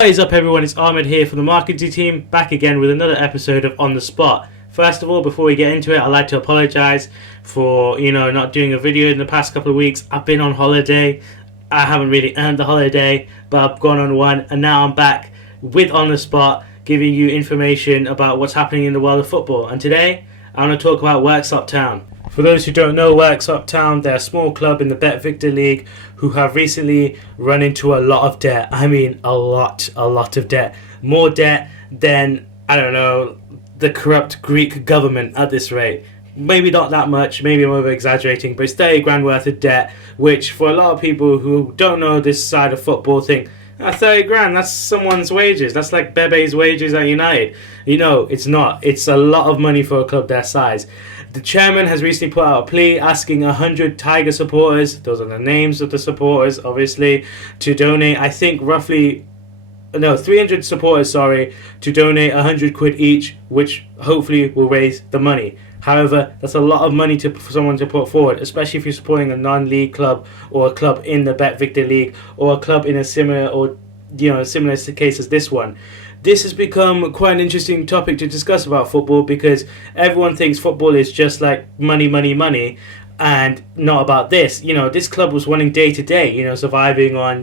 What is up everyone, it's Ahmed here from the marketing team, back again with another episode of On The Spot. First of all, before we get into it, I'd like to apologise for, not doing a video in the past couple of weeks. I've been on holiday. I haven't really earned the holiday, but I've gone on one, and now I'm back with On The Spot, giving you information about what's happening in the world of football. And today, I'm going to talk about Worksop Town. For those who don't know, Worksop Town, they're a small club in the Bet Victor League who have recently run into a lot of debt. I mean, a lot of debt. More debt than, the corrupt Greek government at this rate. Maybe not that much, maybe I'm over exaggerating, but it's 30 grand worth of debt, which for a lot of people who don't know this side of football think, 30 grand, that's someone's wages. That's like Bebe's wages at United. It's not. It's a lot of money for a club their size. The chairman has recently put out a plea asking 100 Tiger supporters, those are the names of the supporters, obviously, to donate, 300 supporters, to donate 100 quid each, which hopefully will raise the money. However, that's a lot of money for someone to put forward, especially if you're supporting a non-league club or a club in the Bet Victor League or a club in a similar case as this one. This has become quite an interesting topic to discuss about football because everyone thinks football is just like money, and not about this. This club was running day to day, surviving on,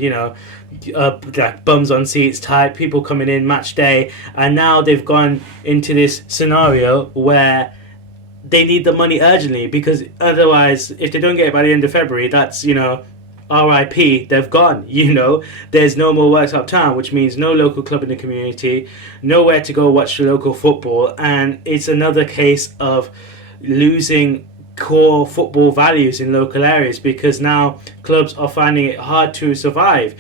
like bums on seats type, people coming in match day, and now they've gone into this scenario where they need the money urgently because otherwise, if they don't get it by the end of February, that's, RIP, they've gone, There's no more Worksop Town, which means no local club in the community, nowhere to go watch the local football, and it's another case of losing core football values in local areas because now clubs are finding it hard to survive.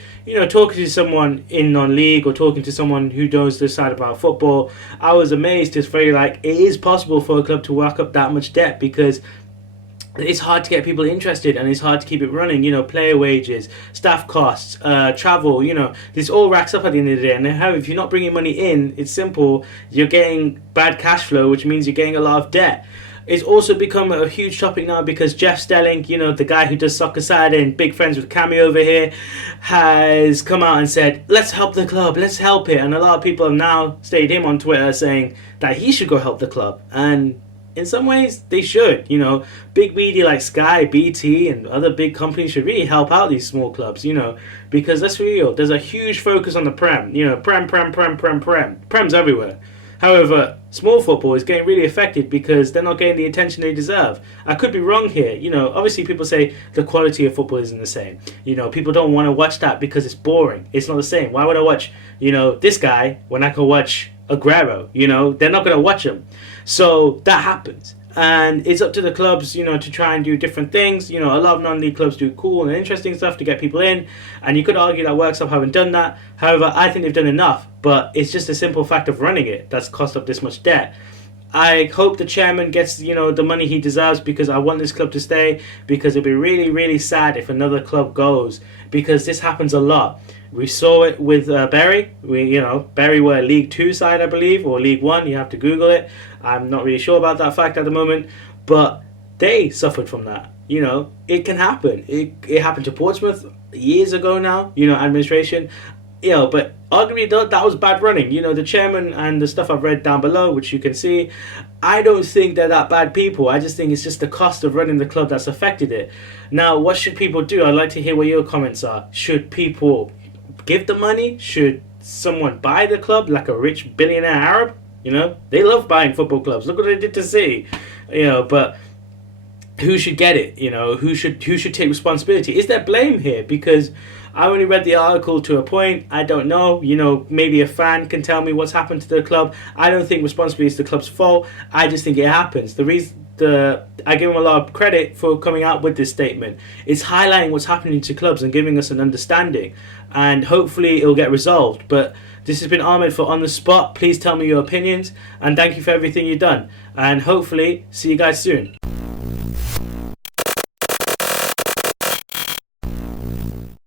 Talking to someone in non-league or talking to someone who knows the side about football, I was amazed to feel like it is possible for a club to work up that much debt because it's hard to get people interested and it's hard to keep it running. Player wages, staff costs, travel, this all racks up at the end of the day. And if you're not bringing money in, it's simple, you're getting bad cash flow, which means you're getting a lot of debt. It's also become a huge topic now because Jeff Stelling, the guy who does Soccer Saturday and big friends with Cammy over here, has come out and said, let's help the club, let's help it. And a lot of people have now stated him on Twitter saying that he should go help the club. And in some ways, they should. Big media like Sky, BT, and other big companies should really help out these small clubs, because let's be real, there's a huge focus on the Prem. Prem's everywhere. However, small football is getting really affected because they're not getting the attention they deserve. I could be wrong here. Obviously people say the quality of football isn't the same. People don't want to watch that because it's boring. It's not the same. Why would I watch, this guy when I can watch Aguero? They're not going to watch him. So that happens. And it's up to the clubs, to try and do different things. A lot of non-league clubs do cool and interesting stuff to get people in. And you could argue that Worksop haven't done that. However, I think they've done enough. But it's just a simple fact of running it that's cost up this much debt. I hope the chairman gets, the money he deserves because I want this club to stay. Because it'd be really, really sad if another club goes. Because this happens a lot. We saw it with Bury. Bury were a League 2 side, I believe, or League 1. You have to Google it. I'm not really sure about that fact at the moment. But they suffered from that. It can happen. It happened to Portsmouth years ago now, administration. But arguably that was bad running. The chairman and the stuff I've read down below, which you can see, I don't think they're that bad people. I just think it's just the cost of running the club that's affected it. Now, what should people do? I'd like to hear what your comments are. Should people give the money? Should someone buy the club like a rich billionaire Arab? They love buying football clubs. Look what they did to City. But who should get it? Who should take responsibility? Is there blame here? Because I only read the article to a point. I don't know. Maybe a fan can tell me what's happened to the club. I don't think responsibility is the club's fault. I just think it happens. I give him a lot of credit for coming out with this statement. It's highlighting what's happening to clubs and giving us an understanding. And hopefully it'll get resolved. But this has been Ahmed for On The Spot. Please tell me your opinions. And thank you for everything you've done. And hopefully see you guys soon.